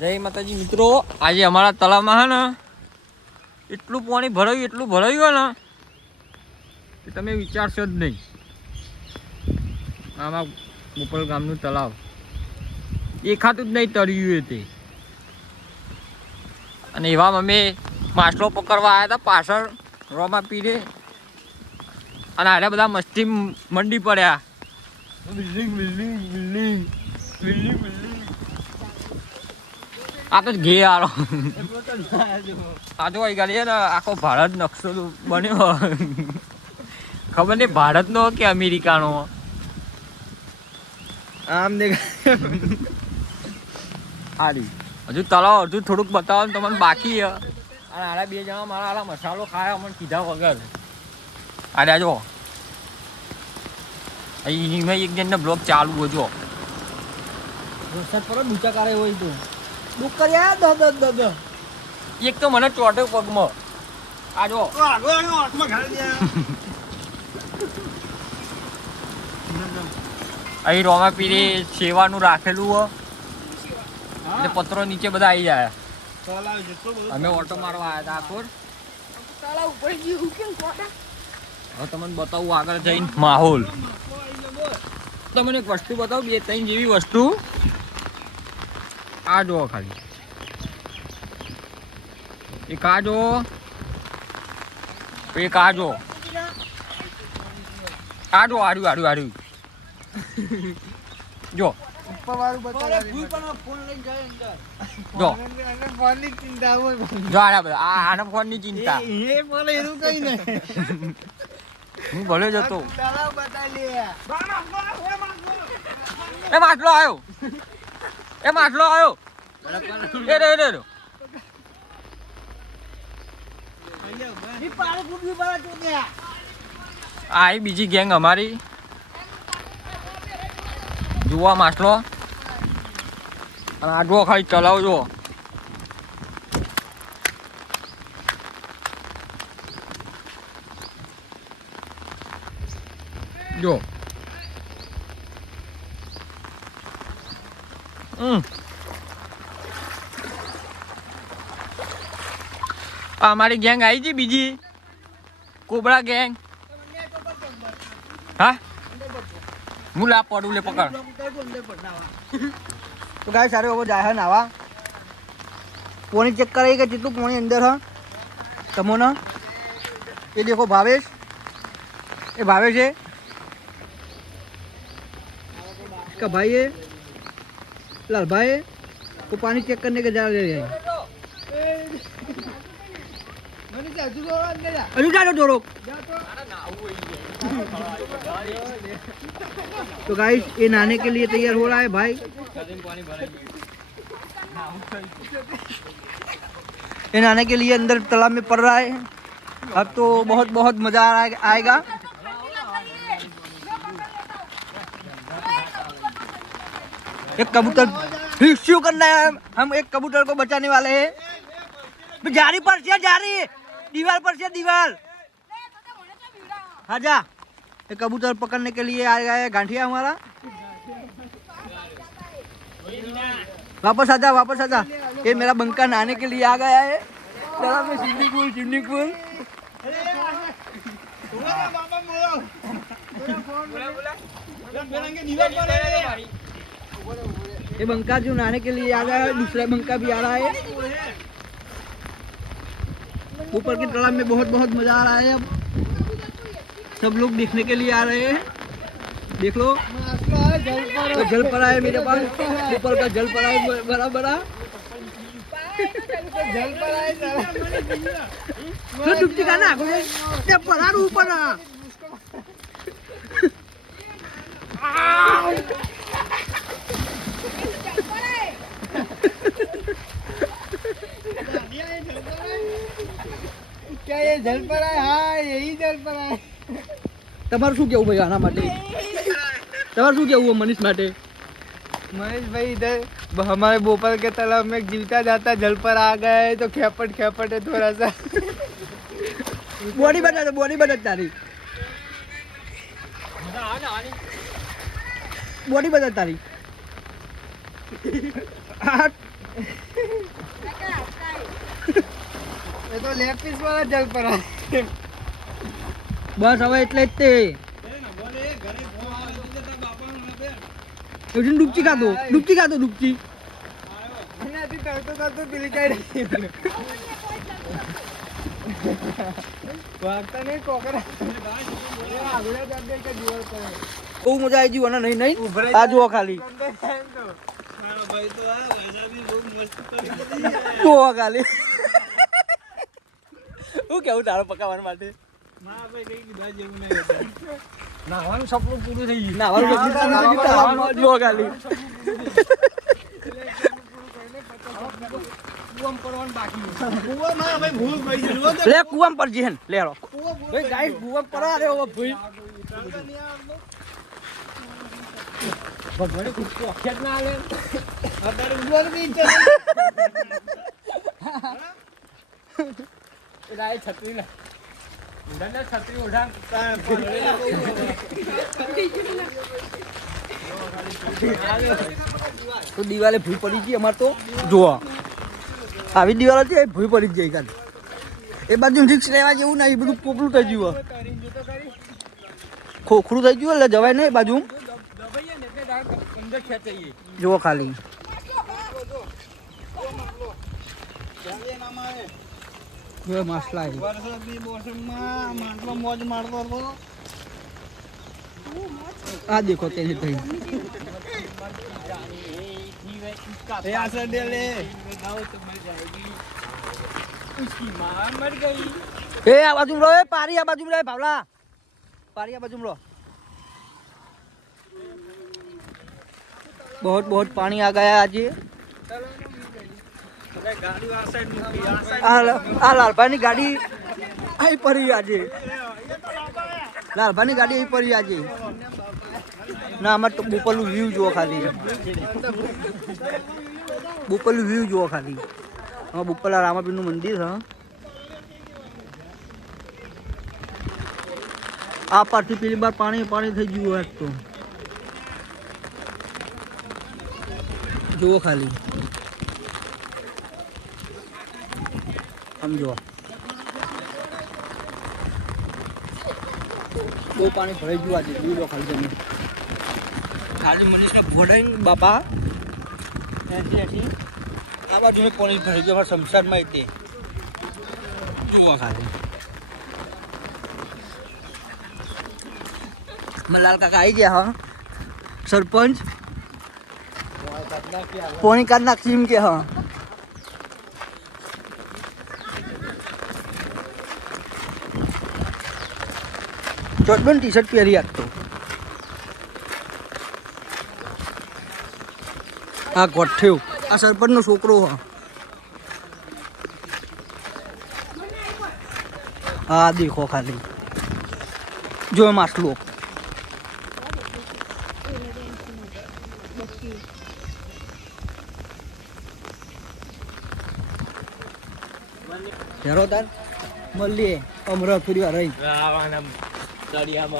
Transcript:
જય માતાજી મિત્રો, આજે અમારા તળાવમાં હે ને એટલું પાણી ભરાયું ને કે તમે વિચારશો જ નહીં. આમાં ગોપાલ ગામનું તળાવ દેખાતું જ નહીં તળિયું તે. અને એવા અમે માછલો પકડવા આવ્યા હતા પાછળ રોમા પીરે, અને આટલા બધા મસ્તી મંડી પડ્યા. Building building building building building. આ તો ઘે આરો આ જો ગાડી ને આખો ભારત નકશો બન્યો. ખબર નહીં ભારતનો કે અમેરિકાનો. આમ દેખાય હજુ તળાવ હજુ થોડુંક બતાવો તમને બાકી છે. અને આડા બે જણા મારા આલા મસાલો ખાય અમને કીધા વગર. આડા જો અહીં એક જણનો બ્લોગ ચાલુ હોય જો વરસાદ પર ઊંચા કાઢે હોય તો એક તો મને ચોટે પગમાં. આ જો અહીં રોમા પીરે સેવાનું રાખેલું હોય એટલે પત્રો નીચે બધા આવી જાય. અમે ઓટો મારવા આવ્યા હતા આખોર. હવે તમને બતાવું આગળ જઈને માહોલ. તમને એક વસ્તુ બતાવું, 2-3 જેવી વસ્તુ. આ જુઓ ખાલી એક આ જુઓ, એક આ જુઓ, આ જુઓ આડું આડું આડું જો જો આના ફોન ની ચિંતા. હું ભલે જતો. એ માટલો આવ્યો, એ માટલો આવ્યો. આ બીજી ગેંગ અમારી. જુઓ માટલો અને આ જુઓ ખાલી ચલાવજો. જો અમારી ગેંગ આવી છે બીજી, કોબરા ગેંગ. હા હું લા પડું લે પકડ. તો ગાય સારું હવે જાય નાવા. પાણી ચેક કરાવી કે જેટલું પાણી અંદર હ તમોને. ये देखो भावेश, ये भावेश है, इसका भाई है लाल भाई है. वो पानी चेक करने के जा रहे हैं. अभी जा दो लोग. तो गाइस ये नहाने के लिए तैयार हो रहा है भाई. ये नहाने के लिए अंदर तालाब में पड़ रहा है. अब तो बहुत बहुत मजा आएगा. एक कबूतर रिश्यू करना है. हम एक कबूतर को बचाने वाले हैं. जारी पर से जारी, दीवार पर से दीवार. हाँ जा. ये कबूतर पकड़ने के लिए आ गया है गांठिया हमारा. वापस आजा, वापस आजा. ये मेरा बंका नहाने के लिए आ गया है. चला मैं स्विमिंग पूल, स्विमिंग पूल. ये बंका जो नहाने के लिए आ गया है, दूसरा बंका भी आ रहा है. ऊपर के तालाब में बहुत बहुत मजा आ रहा है. अब सब लोग देखने के लिए आ रहे हैं. देख लो तो जल पड़ा है मेरे पास. ऊपर का जल पड़ा है बड़ा बड़ा. जल पड़ा है तो डुबती का ना पड़ा ऊपर ना. क्या ये जल पड़ा है? हाँ यही जल पड़ा है. તમારું શું કેવું ભાઈ આના માટે? તમારું શું કેવું મनीष માટે? महेश भाई इधर हमारे भोपाल के तालाब में जीवता जाता जल पर आ गया है तो खेपट खेपट है थोड़ा सा. बॉडी बता दो, बॉडी बता तारी. बॉडी बता तारी. લેપીસ વાળા જલ પર આए બસ હવે એટલે જ તે ડૂબકી ખાધો ડૂબકી અહીંયાથી તરતો પેલી કાઢી વાગતા નહીં કોકરા આગળ જ આપે કે જીવર કરે બહુ મજા આવી ગઈ અને નહીં આ જુઓ ખાલી જુઓ ખાલી હું કેવું તારો પકાવવા માટે નાવાનું સપનું પૂરું થઈ ગયું. નાવાનું જુઓ ખાલી લે કુવામ પર જીહન લે રો ભાઈ ગાઈસ કુવામ પર આ રે ઓ ભાઈ ભગવાને કુછ તો અખ્યાત ના આલે. એલા એ છત્રી લે. ઉડાને છત્રી ઉડાન. તો દિવાલે ભૂઈ પડી ગઈ અમાર તો જુઓ આવી દિવાલ હતી એ ભૂઈ પડી ગઈ કાલે એ બાજુ રિક્સ લેવા જેવું નહીં બધું પોપલું થઈ ગયું ખોખરું થઈ ગયું એટલે જવાય નહીં એ બાજુ દબાઈએ ને એટલે ડાયરેક્ટ અંદર ખેંચાઈએ. જુઓ ખાલી જો મસલા છે વરસાદની મોસમમાં માટલો મોજ મારતો હતો આ દેખો તેને થઈ એ આસર દે લે उसकी मां मर गई. ए आ बाजू रो ए पारी आ बाजू रे भावला पारी आ बाजू रो बहुत बहुत पानी आ गया आज ગાડી આ સાઈડ મૂકી આ સાઈડ आ लालभाई ની ગાડી आई पड़ी आज लालभाई ની ગાડી आई पड़ी आज ना અમાર તો બોપલું વ્યૂ જો ખાલી બોપલું વ્યૂ જો ખાલી આ બોપલા રામાપીર નું મંદિર છે આ પાછી પેલી બાર પાણી પાણી થઈ ગયું હોય તો જુઓ ખાલી સમજો બહુ પાણી ભરાઈ ગયું આજે જોઈ લો ખાલી તમે ખાલી મનીષને ભોડાઈ બાપા એથી આ બાજુ મેં પાણી ભરાઈ ગયું અમારા શમશાનમાં તે જુઓ ખાલી લાલ કાકા આવી ગયા હા સરપંચ પોણી કાઢ નાખી એમ કે હા ચોટબન ટી શર્ટ પહેરી આપતો આ ગોઠ્યો આ સરપંચ નો છોકરો હા દેખો ખાલી જો માસલો હેરો તાર મળીએ અમરા ફરી વાર રહી રાવાના દરિયામાં